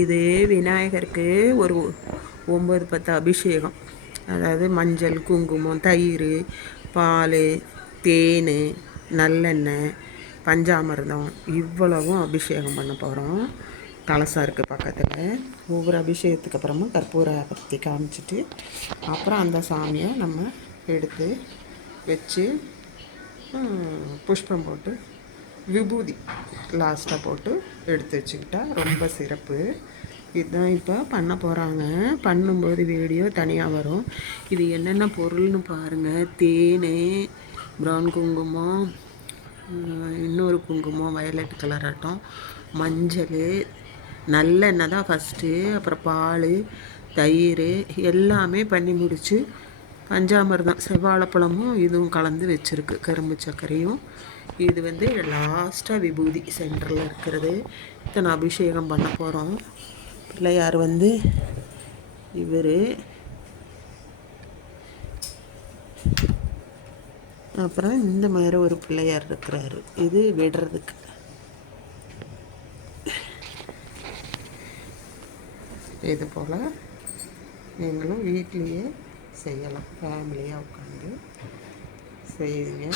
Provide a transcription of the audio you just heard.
இதே விநாயகருக்கு ஒரு 9-10 அபிஷேகம். அதாவது மஞ்சள், குங்குமம், தயிர், பால், தேன், நல்லெண்ணெய், பஞ்சாமிர்தம் இவ்வளவும் அபிஷேகம் பண்ண போகிறோம். கலசம் இருக்குது பக்கத்தில். ஒவ்வொரு அபிஷேகத்துக்கு அப்புறமா கற்பூர பத்தி காமிச்சிட்டு அப்புறம் அந்த சாமியை நம்ம எடுத்து வச்சு புஷ்பம் போட்டு விபூதி லாஸ்ட்டாக போட்டு எடுத்து வச்சுக்கிட்டா ரொம்ப சிறப்பு. இதுதான் இப்போ பண்ண போகிறாங்க. பண்ணும்போது வீடியோ தனியாக வரும். இது என்னென்ன பொருள்னு பாருங்கள். தேன், ப்ரௌன் குங்குமம், இன்னொரு குங்குமம் வயலட் கலர் ஆட்டம், மஞ்சள், நல்லெண்ணெய் தான் ஃபஸ்ட்டு, அப்புறம் பால், தயிர் எல்லாமே பண்ணி முடித்து பஞ்சாமிர்தம் செவ்வாழைப்பழமும் இதுவும் கலந்து வச்சுருக்கு, கரும்பு சர்க்கரையும். இது வந்து லாஸ்ட்டாக விபூதி சென்டரில் இருக்கிறது. இத்தனை அபிஷேகம் பண்ண போகிறோம். பிள்ளையார் வந்து இவர், அப்புறம் இந்த மாதிரி ஒரு பிள்ளையார் இருக்கிறாரு. இது விடுறதுக்கு. இது போல் நீங்களும் வீட்லேயே செய்யலாம். ஃபேமிலியாக உட்காந்து செய்வீங்க.